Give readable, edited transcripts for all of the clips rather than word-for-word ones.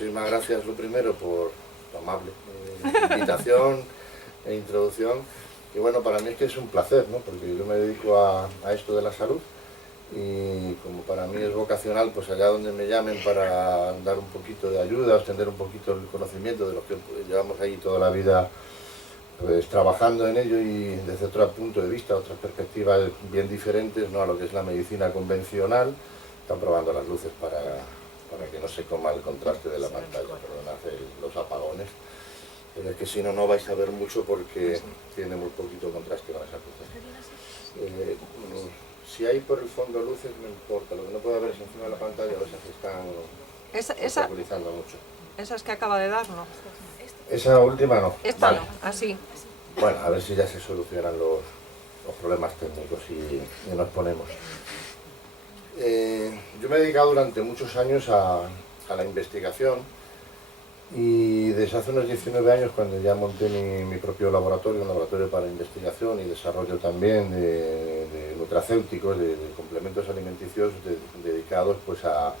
muchísimas gracias lo primero por tu amable invitación e introducción. Y bueno, para mí es que es un placer, ¿no? Porque yo me dedico a esto de la salud y como para mí es vocacional, pues allá donde me llamen para dar un poquito de ayuda, extender un poquito el conocimiento de los que llevamos ahí toda la vida pues trabajando en ello y desde otro punto de vista, otras perspectivas bien diferentes, ¿no?, a lo que es la medicina convencional. Están probando las luces para que no se coma el contraste de la pantalla, perdonad los apagones. Pero es que si no, no vais a ver mucho porque tiene muy poquito contraste con esas luces. Si hay por el fondo luces, no importa. Lo que no puede haber es encima de la pantalla, a veces se están obstaculizando mucho. Esas que acaba de dar, ¿no? Esa última no. Esta vale. no, así. Bueno, a ver si ya se solucionan los problemas técnicos y nos ponemos. Yo me he dedicado durante muchos años a la investigación y desde hace unos 19 años, cuando ya monté mi propio laboratorio, un laboratorio para investigación y desarrollo también de nutracéuticos, de complementos alimenticios dedicados pues a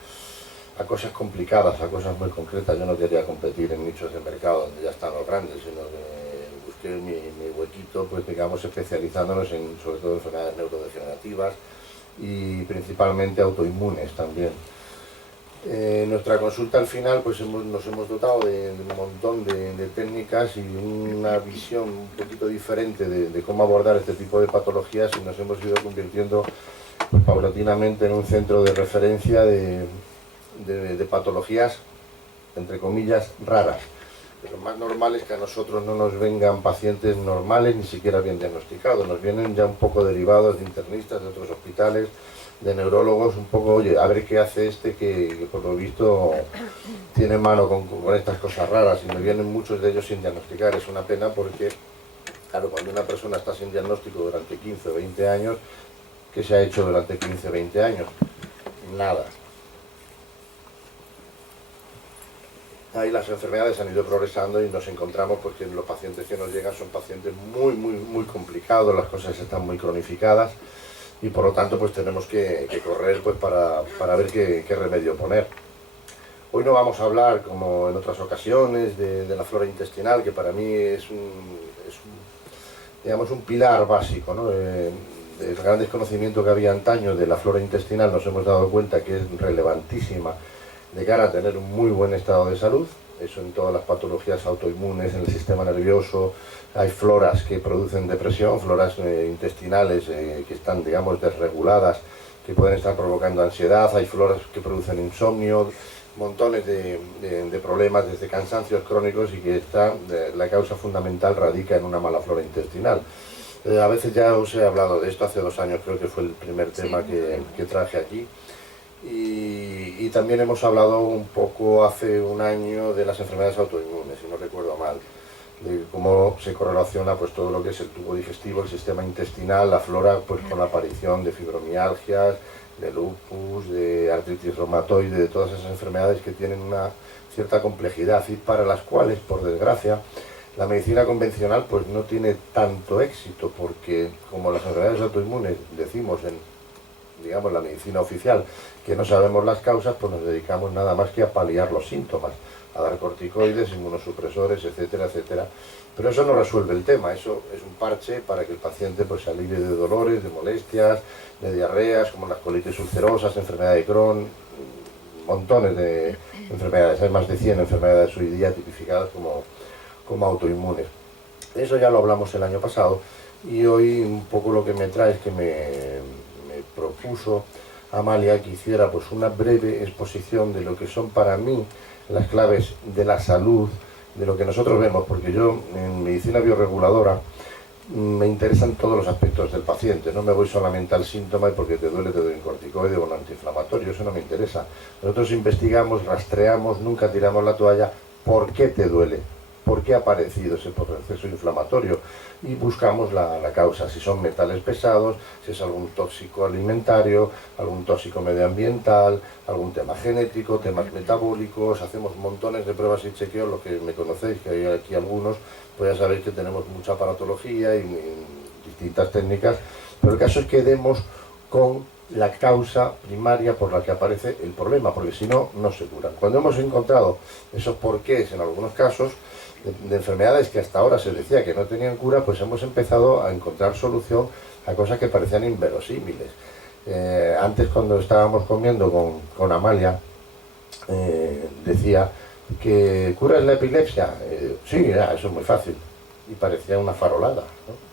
cosas complicadas, a cosas muy concretas. Yo no quería competir en nichos de mercado donde ya están los grandes, sino que busqué mi huequito, pues digamos, especializándonos en sobre todo enfermedades neurodegenerativas y principalmente autoinmunes también. Nuestra consulta al final pues nos hemos dotado de un montón de técnicas y una visión un poquito diferente de cómo abordar este tipo de patologías y nos hemos ido convirtiendo pues, paulatinamente en un centro de referencia de patologías, entre comillas, raras. Pero más normal es que a nosotros no nos vengan pacientes normales, ni siquiera bien diagnosticados, nos vienen ya un poco derivados de internistas de otros hospitales, de neurólogos, un poco, oye, a ver qué hace este que por lo visto tiene mano con estas cosas raras, y me vienen muchos de ellos sin diagnosticar. Es una pena porque, claro, cuando una persona está sin diagnóstico durante 15 o 20 años, ¿qué se ha hecho durante 15 o 20 años? Nada. Ahí las enfermedades han ido progresando y nos encontramos porque los pacientes que nos llegan son pacientes muy complicados, las cosas están muy cronificadas y por lo tanto pues tenemos que correr pues para ver qué remedio poner. Hoy no vamos a hablar, como en otras ocasiones, de la flora intestinal, que para mí es digamos, un pilar básico, ¿no? El gran desconocimiento que había antaño de la flora intestinal nos hemos dado cuenta que es relevantísima de cara a tener un muy buen estado de salud. Eso en todas las patologías autoinmunes, en el sistema nervioso, hay floras que producen depresión, floras intestinales que están, digamos, desreguladas, que pueden estar provocando ansiedad, hay floras que producen insomnio, montones de problemas, desde cansancios crónicos, y que la causa fundamental radica en una mala flora intestinal. A veces ya os he hablado de esto, hace 2 años creo que fue el primer tema que traje aquí. Y también hemos hablado un poco hace 1 año de las enfermedades autoinmunes, si no recuerdo mal, de cómo se correlaciona pues todo lo que es el tubo digestivo, el sistema intestinal, la flora, pues con la aparición de fibromialgias, de lupus, de artritis reumatoide, de todas esas enfermedades que tienen una cierta complejidad y para las cuales, por desgracia, la medicina convencional pues no tiene tanto éxito, porque como las enfermedades autoinmunes decimos en, digamos, la medicina oficial, que no sabemos las causas, pues nos dedicamos nada más que a paliar los síntomas, a dar corticoides, inmunosupresores, etcétera, etcétera. Pero eso no resuelve el tema, eso es un parche para que el paciente pues, se alivie de dolores, de molestias, de diarreas, como las colitis ulcerosas, enfermedad de Crohn, montones de enfermedades, hay más de 100 enfermedades hoy día tipificadas como autoinmunes. Eso ya lo hablamos el año pasado, y hoy un poco lo que me trae es que me propuso Amalia que hiciera pues una breve exposición de lo que son para mí las claves de la salud, de lo que nosotros vemos, porque yo en medicina bioreguladora me interesan todos los aspectos del paciente, no me voy solamente al síntoma y porque te duele te doy un corticoide o un antiinflamatorio, eso no me interesa. Nosotros investigamos, rastreamos, nunca tiramos la toalla. ¿Por qué te duele? ¿Por qué ha aparecido ese proceso inflamatorio? Y buscamos la causa, si son metales pesados, si es algún tóxico alimentario, algún tóxico medioambiental, algún tema genético, temas metabólicos. Hacemos montones de pruebas y chequeos, lo que me conocéis, que hay aquí algunos, pues ya sabéis que tenemos mucha aparatología y distintas técnicas, pero el caso es que demos con la causa primaria por la que aparece el problema, porque si no, no se curan. Cuando hemos encontrado esos porqués en algunos casos de enfermedades que hasta ahora se decía que no tenían cura, pues hemos empezado a encontrar solución a cosas que parecían inverosímiles. Antes, cuando estábamos comiendo con Amalia, decía que curas la epilepsia. Sí, ya, eso es muy fácil. Y parecía una farolada, ¿no?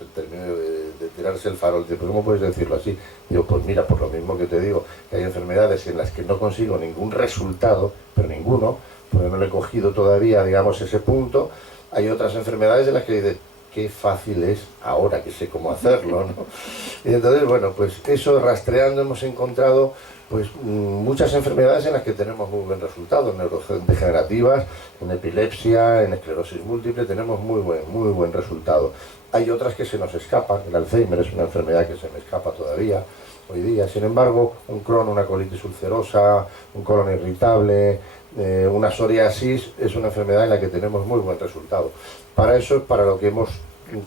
El término de tirarse el farol. Dice, pues ¿cómo puedes decirlo así? Digo, pues mira, por lo mismo que te digo, que hay enfermedades en las que no consigo ningún resultado, pero ninguno, porque no le he cogido todavía, digamos, ese punto. Hay otras enfermedades en las que dice, qué fácil es ahora que sé cómo hacerlo, ¿no? Y entonces, bueno, pues eso, rastreando, hemos encontrado pues muchas enfermedades en las que tenemos muy buen resultado, neurodegenerativas, en epilepsia, en esclerosis múltiple, tenemos muy buen resultado. Hay otras que se nos escapan, el Alzheimer es una enfermedad que se me escapa todavía hoy día. Sin embargo, un Crohn, una colitis ulcerosa, un colon irritable, una psoriasis es una enfermedad en la que tenemos muy buen resultado. Para eso es para lo que hemos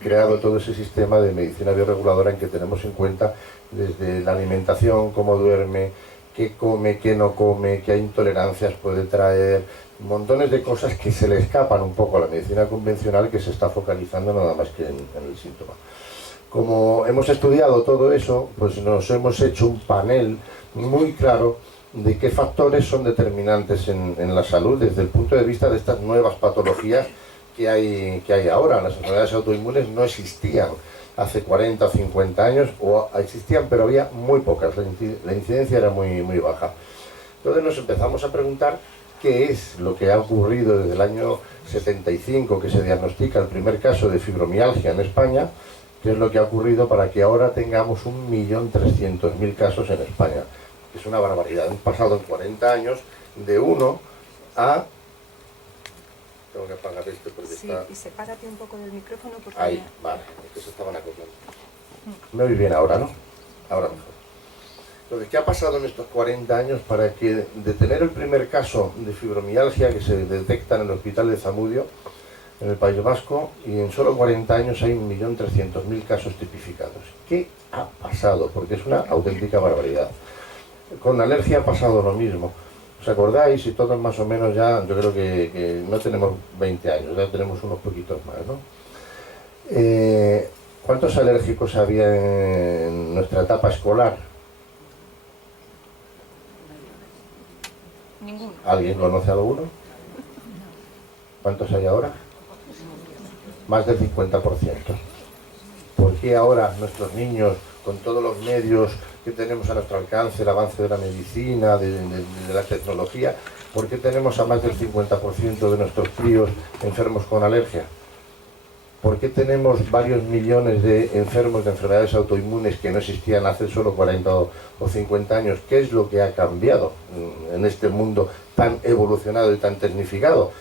creado todo ese sistema de medicina bioreguladora en que tenemos en cuenta desde la alimentación, cómo duerme, qué come, qué no come, qué intolerancias puede traer, montones de cosas que se le escapan un poco a la medicina convencional, que se está focalizando nada más que en el síntoma. Como hemos estudiado todo eso, pues nos hemos hecho un panel muy claro de qué factores son determinantes en la salud desde el punto de vista de estas nuevas patologías que hay ahora. Las enfermedades autoinmunes no existían hace 40 o 50 años, o existían pero había muy pocas, la incidencia era muy baja. Entonces nos empezamos a preguntar qué es lo que ha ocurrido desde el año 75, que se diagnostica el primer caso de fibromialgia en España, qué es lo que ha ocurrido para que ahora tengamos 1.300.000 casos en España, que es una barbaridad. Hemos pasado en 40 años de 1 a... Tengo que apagar esto porque sí, está... y sepárate un poco del micrófono porque... Ahí, vale, es que se estaban acoplando. Me oís bien ahora, ¿no? Ahora mejor. Entonces, ¿qué ha pasado en estos 40 años para que de tener el primer caso de fibromialgia que se detecta en el hospital de Zamudio, en el País Vasco, y en solo 40 años hay 1.300.000 casos tipificados? ¿Qué ha pasado? Porque es una auténtica barbaridad. Con la alergia ha pasado lo mismo. ¿Os acordáis? Y todos más o menos ya, yo creo que no tenemos 20 años, ya tenemos unos poquitos más, ¿no? ¿Cuántos alérgicos había en nuestra etapa escolar? Ninguno. ¿Alguien conoce alguno? ¿Cuántos hay ahora? Más del 50%. ¿Por qué ahora nuestros niños, con todos los medios que tenemos a nuestro alcance, el avance de la medicina, de la tecnología, por qué tenemos a más del 50% de nuestros críos enfermos con alergia? ¿Por qué tenemos varios millones de enfermos de enfermedades autoinmunes que no existían hace solo 40 o 50 años? ¿Qué es lo que ha cambiado en este mundo tan evolucionado y tan tecnificado?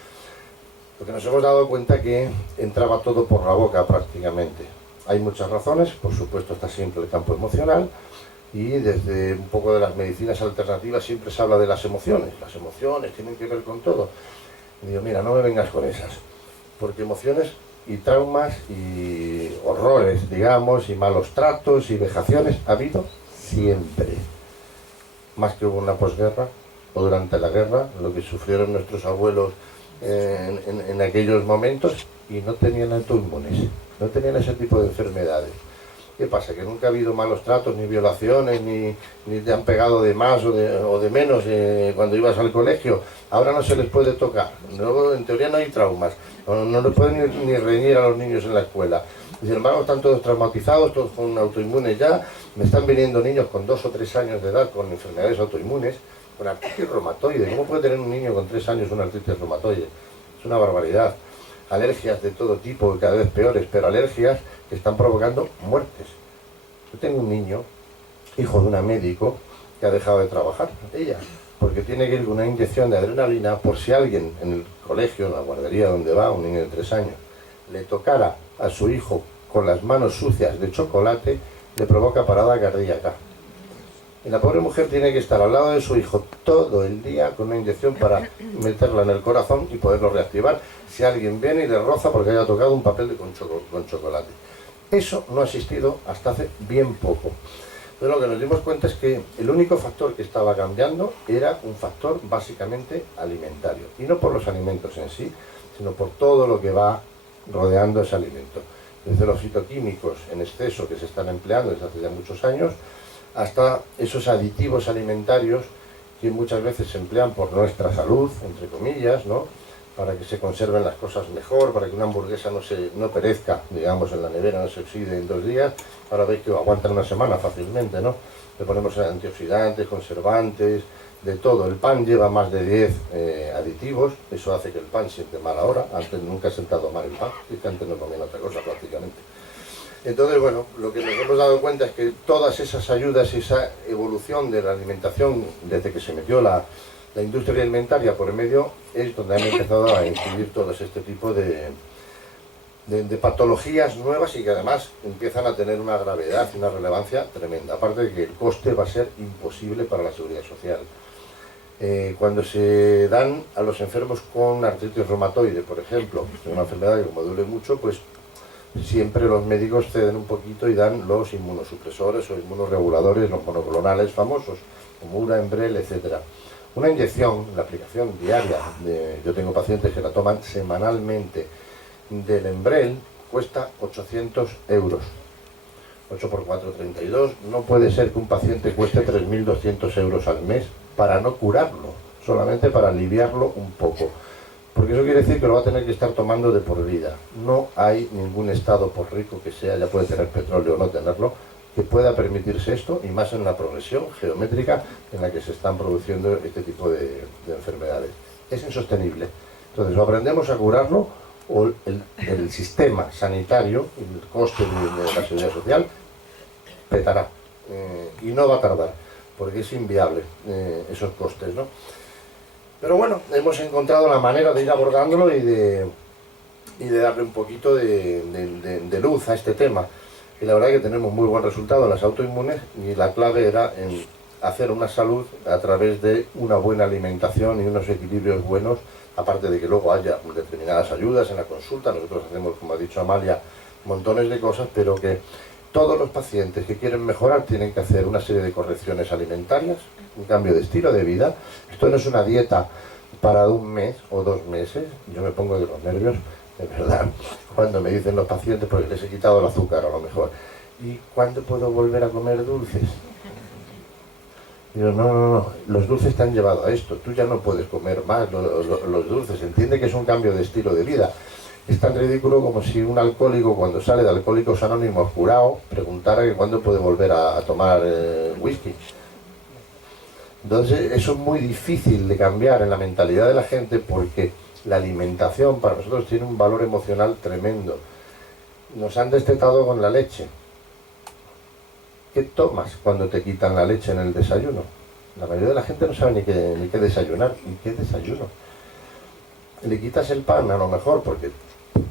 Porque nos hemos dado cuenta que entraba todo por la boca prácticamente. Hay muchas razones, por supuesto está siempre el campo emocional, y desde un poco de las medicinas alternativas siempre se habla de las emociones. Las emociones tienen que ver con todo. Y digo, mira, no me vengas con esas, porque emociones y traumas y horrores, digamos, y malos tratos y vejaciones ha habido siempre. Más que hubo una posguerra o durante la guerra, lo que sufrieron nuestros abuelos en aquellos momentos, y no tenían autoinmunes, no tenían ese tipo de enfermedades. ¿Qué pasa? Que nunca ha habido malos tratos, ni violaciones, ni te han pegado de más o de menos cuando ibas al colegio. Ahora no se les puede tocar. Luego, en teoría no hay traumas. No les pueden ni reñir a los niños en la escuela. Y sin embargo, están todos traumatizados, todos con autoinmunes ya. Me están viniendo niños con 2 o 3 años de edad con enfermedades autoinmunes, con artritis reumatoide. ¿Cómo puede tener un niño con 3 años una artritis reumatoide? Es una barbaridad. Alergias de todo tipo, cada vez peores, pero alergias que están provocando muertes. Yo tengo un niño, hijo de una médico, que ha dejado de trabajar, ella, porque tiene que ir con una inyección de adrenalina por si alguien en el colegio, en la guardería donde va, un niño de 3 años, le tocara a su hijo con las manos sucias de chocolate, le provoca parada cardíaca. Y la pobre mujer tiene que estar al lado de su hijo todo el día con una inyección para meterla en el corazón y poderlo reactivar si alguien viene y le roza porque haya tocado un papel con chocolate. Eso no ha existido hasta hace bien poco. Entonces lo que nos dimos cuenta es que el único factor que estaba cambiando era un factor básicamente alimentario. Y no por los alimentos en sí, sino por todo lo que va rodeando ese alimento. Desde los fitoquímicos en exceso que se están empleando desde hace ya muchos años, hasta esos aditivos alimentarios que muchas veces se emplean por nuestra salud, entre comillas, ¿no? Para que se conserven las cosas mejor, para que una hamburguesa no perezca, digamos, en la nevera, no se oxide en 2 días. Ahora veis que aguantan una semana fácilmente, ¿no? Le ponemos antioxidantes, conservantes, de todo. El pan lleva más de 10 aditivos, eso hace que el pan siente mal ahora. Antes nunca he sentado mal el pan, y que antes no comían otra cosa prácticamente. Entonces, bueno, lo que nos hemos dado cuenta es que todas esas ayudas y esa evolución de la alimentación desde que se metió la industria alimentaria por el medio es donde han empezado a incidir todos este tipo de patologías nuevas y que además empiezan a tener una gravedad y una relevancia tremenda. Aparte de que el coste va a ser imposible para la seguridad social. Cuando se dan a los enfermos con artritis reumatoide, por ejemplo, que es una enfermedad que como duele mucho, pues siempre los médicos ceden un poquito y dan los inmunosupresores o inmunoreguladores, los monoclonales famosos, como Ura, Enbrel, etcétera. Una inyección, la aplicación diaria, yo tengo pacientes que la toman semanalmente, del Enbrel cuesta 800 euros. 8 por 4, 32. No puede ser que un paciente cueste 3.200 euros al mes para no curarlo, solamente para aliviarlo un poco. Porque eso quiere decir que lo va a tener que estar tomando de por vida. No hay ningún estado, por rico que sea, ya puede tener petróleo o no tenerlo, que pueda permitirse esto, y más en la progresión geométrica en la que se están produciendo este tipo de enfermedades. Es insostenible. Entonces, o aprendemos a curarlo, o el sistema sanitario, el coste de la seguridad social, petará. Y no va a tardar, porque es inviable esos costes, ¿no? Pero bueno, hemos encontrado la manera de ir abordándolo y de darle un poquito de luz a este tema. Y la verdad es que tenemos muy buen resultado en las autoinmunes, y la clave era en hacer una salud a través de una buena alimentación y unos equilibrios buenos, aparte de que luego haya determinadas ayudas en la consulta. Nosotros hacemos, como ha dicho Amalia, montones de cosas, pero que todos los pacientes que quieren mejorar tienen que hacer una serie de correcciones alimentarias, un cambio de estilo de vida. Esto no es una dieta para 1 mes o 2 meses. Yo me pongo de los nervios, de verdad, cuando me dicen los pacientes, porque les he quitado el azúcar a lo mejor, ¿y cuándo puedo volver a comer dulces? Digo, no, los dulces te han llevado a esto, tú ya no puedes comer más los dulces, entiende que es un cambio de estilo de vida. Es tan ridículo como si un alcohólico, cuando sale de Alcohólicos Anónimos curado, preguntara que cuándo puede volver a tomar whisky. Entonces eso es muy difícil de cambiar en la mentalidad de la gente, porque la alimentación para nosotros tiene un valor emocional tremendo. Nos han destetado con la leche. ¿Qué tomas cuando te quitan la leche en el desayuno? La mayoría de la gente no sabe ni qué desayunar. ¿Y qué desayuno? Le quitas el pan, a lo mejor porque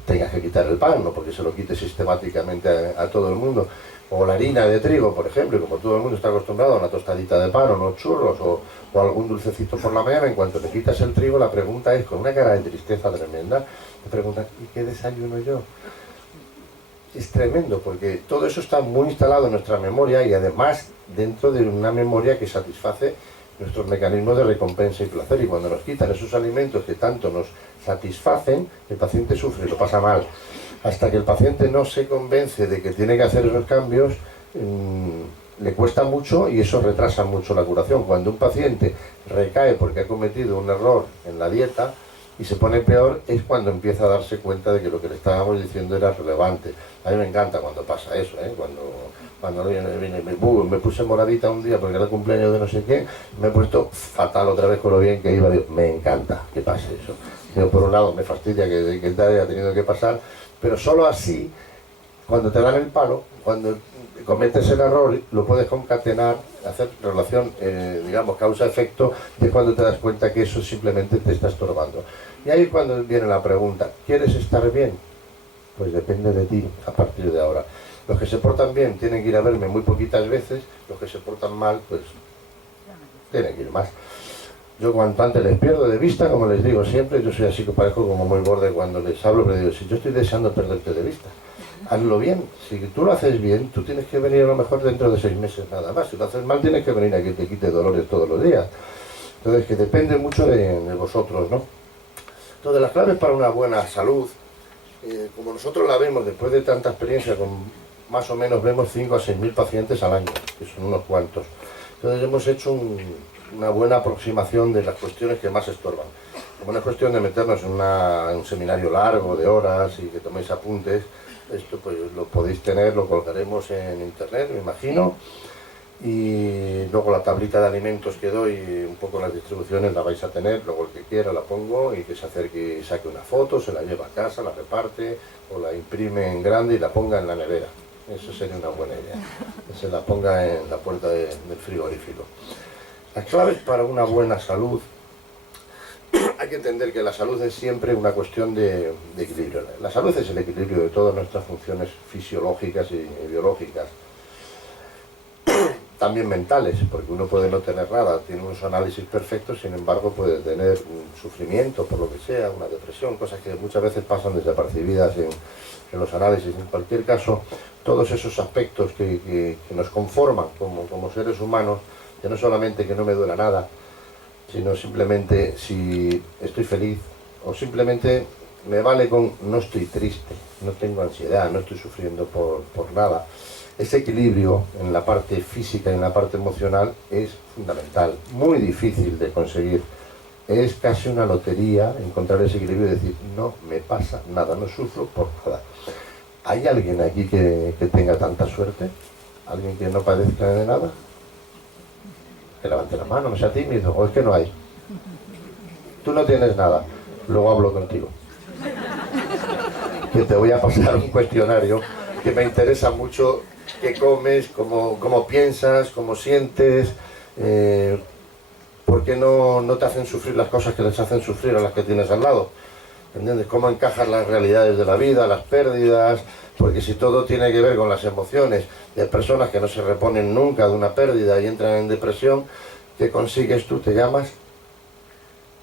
tengas que quitar el pan, no porque se lo quite sistemáticamente a todo el mundo. O la harina de trigo, por ejemplo, y como todo el mundo está acostumbrado a una tostadita de pan o unos churros o algún dulcecito por la mañana, en cuanto le quitas el trigo, la pregunta es, con una cara de tristeza tremenda, te preguntan, ¿y qué desayuno yo? Es tremendo, porque todo eso está muy instalado en nuestra memoria, y además dentro de una memoria que satisface nuestros mecanismos de recompensa y placer. Y cuando nos quitan esos alimentos que tanto nos satisfacen, el paciente sufre y lo pasa mal. Hasta que el paciente no se convence de que tiene que hacer esos cambios, le cuesta mucho, y eso retrasa mucho la curación. Cuando un paciente recae porque ha cometido un error en la dieta y se pone peor, es cuando empieza a darse cuenta de que lo que le estábamos diciendo era relevante. A mí me encanta cuando pasa eso, cuando me puse moradita un día porque era el cumpleaños de no sé quién, me he puesto fatal otra vez con lo bien que iba. Digo, me encanta que pase eso. Digo, por un lado me fastidia que te haya tenido que pasar, pero solo así, cuando te dan el palo, cuando cometes el error, lo puedes concatenar, hacer relación, digamos, causa-efecto, y es cuando te das cuenta que eso simplemente te está estorbando. Y ahí es cuando viene la pregunta, ¿quieres estar bien? Pues depende de ti a partir de ahora. Los que se portan bien tienen que ir a verme muy poquitas veces, los que se portan mal, pues tienen que ir más. Yo cuanto antes les pierdo de vista, como les digo siempre, yo soy así que parezco como muy borde cuando les hablo, pero digo, si yo estoy deseando perderte de vista. hazlo bien. Si tú lo haces bien, tú tienes que venir a lo mejor dentro de 6 meses nada más. Si lo haces mal, tienes que venir a que te quite dolores todos los días. Entonces, que depende mucho de vosotros, ¿no? Entonces, las claves para una buena salud, como nosotros la vemos después de tanta experiencia, con más o menos vemos 5 a 6 mil pacientes al año, que son unos cuantos. Entonces, hemos hecho una buena aproximación de las cuestiones que más estorban. Como no es cuestión de meternos en un seminario largo de horas y que toméis apuntes, esto pues lo podéis tener, lo colgaremos en internet, me imagino, y luego la tablita de alimentos que doy, un poco las distribuciones la vais a tener, luego el que quiera la pongo y que se acerque y saque una foto, se la lleva a casa, la reparte o la imprime en grande y la ponga en la nevera. Eso sería una buena idea, que se la ponga en la puerta del frigorífico. Las claves para una buena salud, hay que entender que la salud es siempre una cuestión de equilibrio. La salud es el equilibrio de todas nuestras funciones fisiológicas y biológicas. También mentales, porque uno puede no tener nada, tiene unos análisis perfectos, sin embargo puede tener un sufrimiento por lo que sea, una depresión, cosas que muchas veces pasan desapercibidas en los análisis. En cualquier caso, todos esos aspectos que nos conforman como seres humanos, que no solamente que no me duela nada, sino simplemente si estoy feliz, o simplemente me vale con no estoy triste, no tengo ansiedad, no estoy sufriendo por nada. Ese equilibrio en la parte física y en la parte emocional es fundamental, muy difícil de conseguir. Es casi una lotería encontrar ese equilibrio y decir, no me pasa nada, no sufro por nada. ¿Hay alguien aquí que tenga tanta suerte? ¿Alguien que no padezca de nada? Que levante la mano, no sea tímido, o es que no hay. Tú no tienes nada, luego hablo contigo. Que te voy a pasar un cuestionario que me interesa mucho, qué comes, cómo piensas, cómo sientes, por qué no te hacen sufrir las cosas que les hacen sufrir a las que tienes al lado. ¿Entiendes? Cómo encajas las realidades de la vida, las pérdidas, porque si todo tiene que ver con las emociones de personas que no se reponen nunca de una pérdida y entran en depresión, ¿qué consigues tú? ¿Te llamas?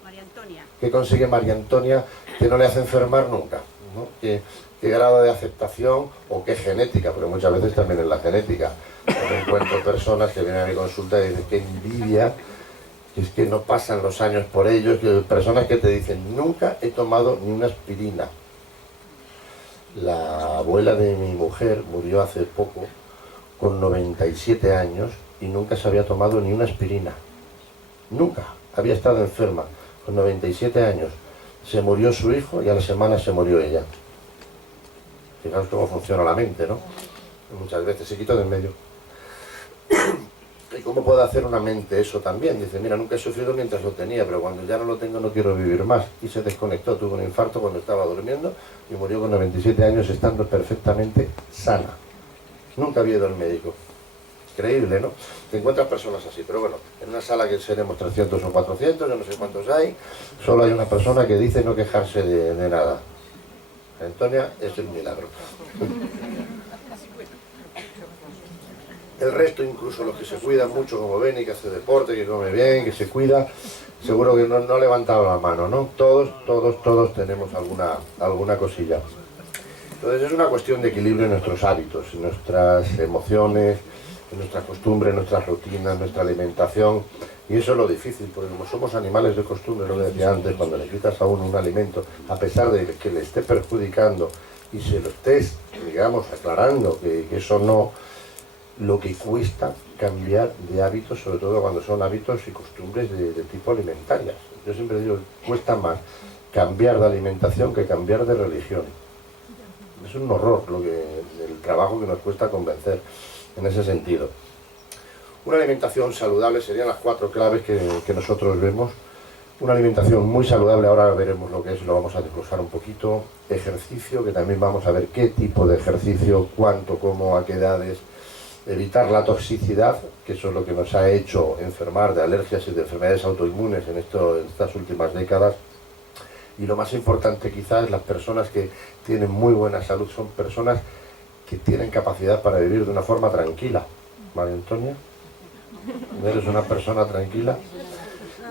María Antonia. ¿Qué consigue María Antonia que no le hace enfermar nunca? ¿No? ¿Qué grado de aceptación o qué genética? Porque muchas veces también es la genética. Yo me encuentro personas que vienen a mi consulta y dicen, qué envidia, que es que no pasan los años por ellos, que personas que te dicen, nunca he tomado ni una aspirina. La abuela de mi mujer murió hace poco con 97 años y nunca se había tomado ni una aspirina. Nunca. Había estado enferma con 97 años. Se murió su hijo y a la semana se murió ella. Fijaos cómo funciona la mente, ¿no? Muchas veces se quitó de en medio. ¿Y cómo puede hacer una mente eso también? Dice, mira, nunca he sufrido mientras lo tenía, pero cuando ya no lo tengo no quiero vivir más. Y se desconectó, tuvo un infarto cuando estaba durmiendo y murió con 97 años estando perfectamente sana. Nunca había ido al médico. Increíble, ¿no? Te encuentras personas así, pero bueno, en una sala que seremos 300 o 400, yo no sé cuántos hay, solo hay una persona que dice no quejarse de nada. Antonia es el milagro. El resto, incluso los que se cuidan mucho, como Beni, que hace deporte, que come bien, que se cuida, seguro que no ha levantado la mano, ¿no? Todos tenemos alguna cosilla. Entonces es una cuestión de equilibrio en nuestros hábitos, en nuestras emociones, en nuestras costumbres, nuestras rutinas, nuestra alimentación. Y eso es lo difícil, porque como somos animales de costumbre, lo que decía antes, cuando le quitas a uno un alimento, a pesar de que le esté perjudicando y se lo estés, digamos, aclarando que eso no, lo que cuesta cambiar de hábitos, sobre todo cuando son hábitos y costumbres de tipo alimentarias. Yo siempre digo, cuesta más cambiar de alimentación que cambiar de religión. Es un horror el trabajo que nos cuesta convencer en ese sentido. Una alimentación saludable serían las 4 claves que nosotros vemos. Una alimentación muy saludable, ahora veremos lo que es, lo vamos a desglosar un poquito. Ejercicio, que también vamos a ver qué tipo de ejercicio, cuánto, cómo, a qué edades. Evitar la toxicidad, que eso es lo que nos ha hecho enfermar de alergias y de enfermedades autoinmunes en estas últimas décadas. Y lo más importante quizás, las personas que tienen muy buena salud son personas que tienen capacidad para vivir de una forma tranquila. María Antonia, ¿eres una persona tranquila?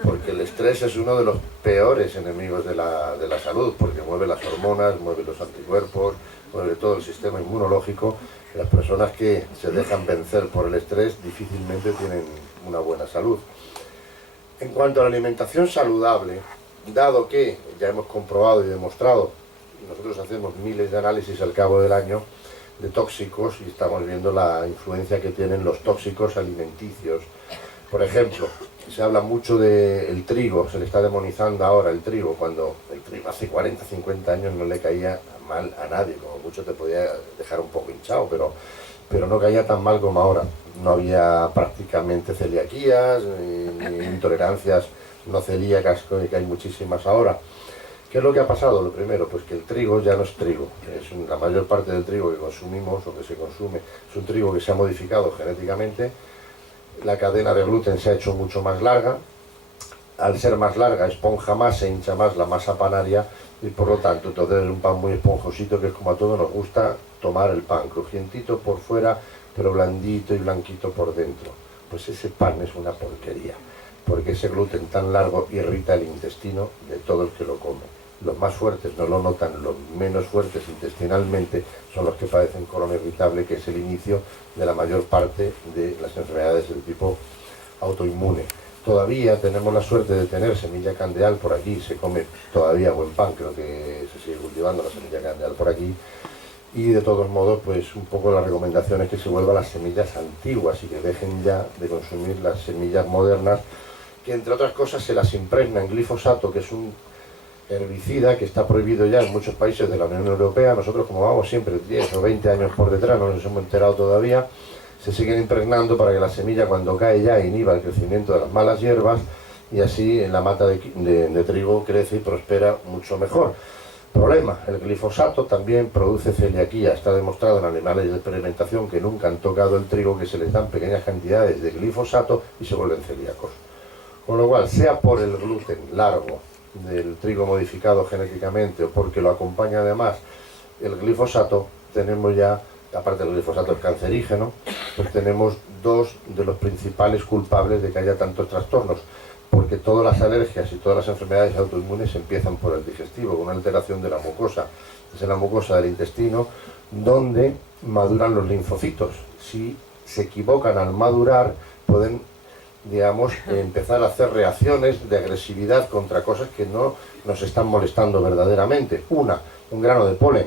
porque el estrés es uno de los peores enemigos de la salud, porque mueve las hormonas, mueve los anticuerpos, mueve todo el sistema inmunológico. Las personas que se dejan vencer por el estrés difícilmente tienen una buena salud. En cuanto a la alimentación saludable, dado que ya hemos comprobado y demostrado, nosotros hacemos miles de análisis al cabo del año de tóxicos y estamos viendo la influencia que tienen los tóxicos alimenticios. Por ejemplo, se habla mucho del trigo, se le está demonizando ahora el trigo, cuando el trigo hace 40, 50 años no le caía mal a nadie, como mucho te podía dejar un poco hinchado, pero no caía tan mal como ahora. No había prácticamente celiaquías, ni intolerancias no celíacas, que hay muchísimas ahora. ¿Qué es lo que ha pasado? Lo primero, pues que el trigo ya no es trigo. La mayor parte del trigo que consumimos o que se consume es un trigo que se ha modificado genéticamente. La cadena de gluten se ha hecho mucho más larga. Al ser más larga, esponja más, se hincha más la masa panaria y por lo tanto, entonces es un pan muy esponjosito, que es como a todos nos gusta tomar el pan, crujientito por fuera, pero blandito y blanquito por dentro. Pues ese pan es una porquería, porque ese gluten tan largo irrita el intestino de todo el que lo come. Los más fuertes no lo notan, los menos fuertes intestinalmente son los que padecen colon irritable, que es el inicio de la mayor parte de las enfermedades del tipo autoinmune. Todavía tenemos la suerte de tener semilla candeal por aquí, se come todavía buen pan, creo que se sigue cultivando la semilla candeal por aquí, y de todos modos, pues un poco la recomendación es que se vuelvan las semillas antiguas y que dejen ya de consumir las semillas modernas, que entre otras cosas se las impregna en glifosato, que es un herbicida que está prohibido ya en muchos países de la Unión Europea. Nosotros, como vamos siempre 10 o 20 años por detrás, no nos hemos enterado todavía, se siguen impregnando para que la semilla, cuando cae, ya inhiba el crecimiento de las malas hierbas y así en la mata de trigo crece y prospera mucho mejor. Problema, el glifosato también produce celiaquía. Está demostrado en animales de experimentación que nunca han tocado el trigo, que se les dan pequeñas cantidades de glifosato y se vuelven celíacos. Con lo cual, sea por el gluten largo del trigo modificado genéticamente o porque lo acompaña además el glifosato, tenemos ya, aparte del glifosato es cancerígeno, pues tenemos dos de los principales culpables de que haya tantos trastornos, porque todas las alergias y todas las enfermedades autoinmunes empiezan por el digestivo, con una alteración de la mucosa. Es en la mucosa del intestino donde maduran los linfocitos. Si se equivocan al madurar, pueden, digamos, empezar a hacer reacciones de agresividad contra cosas que no nos están molestando verdaderamente. Un grano de polen,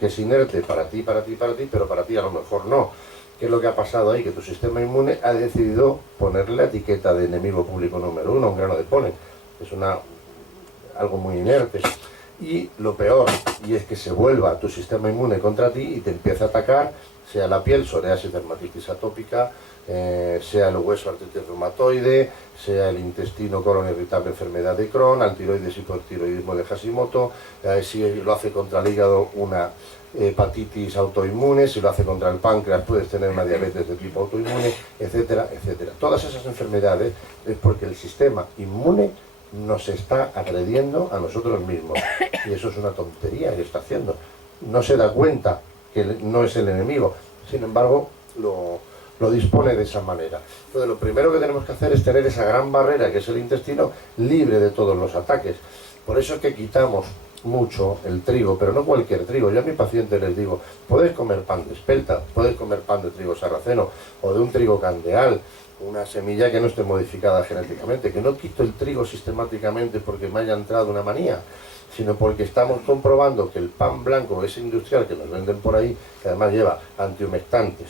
que es inerte para ti, pero para ti a lo mejor no. ¿Qué es lo que ha pasado ahí? Que tu sistema inmune ha decidido ponerle la etiqueta de enemigo público número 1 a un grano de polen. Es algo muy inerte. Y lo peor, y es que se vuelva tu sistema inmune contra ti y te empieza a atacar, sea la piel, psoriasis, dermatitis atópica, sea el hueso, artritis reumatoide, sea el intestino, colon irritable, enfermedad de Crohn, al tiroides, hipotiroidismo de Hashimoto, si lo hace contra el hígado, una hepatitis autoinmune, si lo hace contra el páncreas puedes tener una diabetes de tipo autoinmune, etcétera, etcétera. Todas esas enfermedades es porque el sistema inmune nos está agrediendo a nosotros mismos, y eso es una tontería que está haciendo. No se da cuenta que no es el enemigo, sin embargo lo dispone de esa manera. Entonces lo primero que tenemos que hacer es tener esa gran barrera que es el intestino libre de todos los ataques. Por eso es que quitamos mucho el trigo, pero no cualquier trigo. Yo a mis pacientes les digo, podéis comer pan de espelta, podéis comer pan de trigo sarraceno o de un trigo candeal, una semilla que no esté modificada genéticamente, que no quito el trigo sistemáticamente porque me haya entrado una manía, sino porque estamos comprobando que el pan blanco, ese industrial que nos venden por ahí, que además lleva antihumectantes,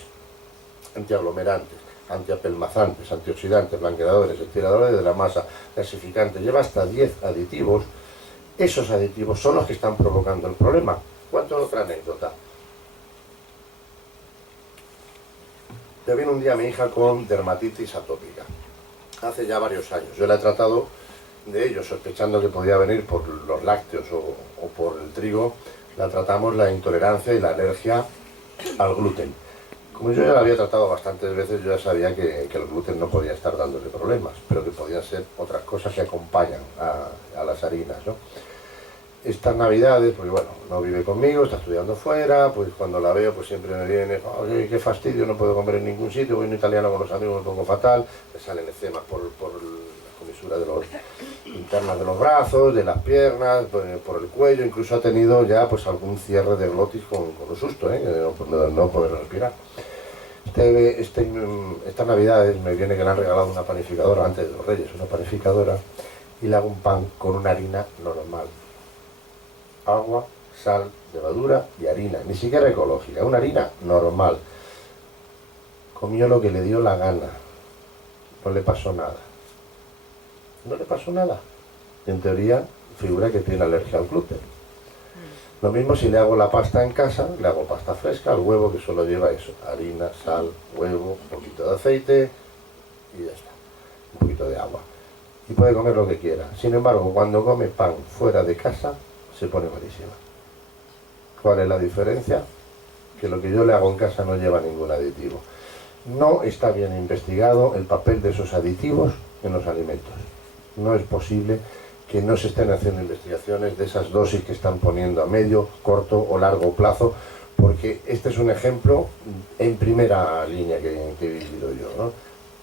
antiaglomerantes, antiapelmazantes, antioxidantes, blanqueadores, estiradores de la masa, gasificantes, lleva hasta 10 aditivos. Esos aditivos son los que están provocando el problema. Cuento otra anécdota. Yo vino un día a mi hija con dermatitis atópica, hace ya varios años. Yo la he tratado de ello, sospechando que podía venir por los lácteos o por el trigo. La tratamos la intolerancia y la alergia al gluten. Como yo ya la había tratado bastantes veces, yo ya sabía que el gluten no podía estar dándole problemas, pero que podían ser otras cosas que acompañan a las harinas, ¿no? Estas navidades, pues bueno, no vive conmigo, está estudiando fuera, pues cuando la veo pues siempre me viene, oye, qué fastidio, no puedo comer en ningún sitio, voy a un italiano con los amigos, me pongo fatal, me salen eczemas por comisura de los internas de los brazos, de las piernas, por el cuello, incluso ha tenido ya pues algún cierre de glotis con un susto, de no poder respirar. Estas navidades me viene que le han regalado una panificadora, antes de los Reyes, una panificadora, y le hago un pan con una harina normal. Agua, sal, levadura y harina, ni siquiera ecológica, una harina normal. Comió lo que le dio la gana, no le pasó nada. No le pasó nada. En teoría figura que tiene alergia al gluten. Lo mismo si le hago la pasta en casa, le hago pasta fresca, el huevo que solo lleva eso, harina, sal, huevo, un poquito de aceite y ya está, un poquito de agua. Y puede comer lo que quiera. Sin embargo, cuando come pan fuera de casa, se pone malísima. ¿Cuál es la diferencia? Que lo que yo le hago en casa no lleva ningún aditivo. No está bien investigado el papel de esos aditivos en los alimentos. No es posible que no se estén haciendo investigaciones de esas dosis que están poniendo a medio, corto o largo plazo, porque este es un ejemplo en primera línea que he vivido yo, ¿no?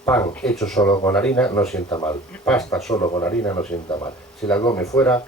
Pan hecho solo con harina no sienta mal, pasta solo con harina no sienta mal. Si la come fuera,